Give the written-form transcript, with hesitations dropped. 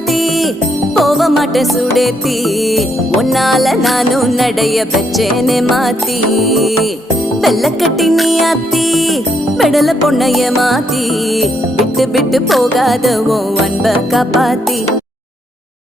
மாத்தி போக மாட்டேன் சுடேத்தி உன்னால நானும் நடைய பெச்சேனே மாத்தி வெள்ளக்கட்டி நீ ஆத்தி பெடல பொண்ணைய மாத்தி விட்டு விட்டு போகாத உன் அன்ப காப்பாத்தி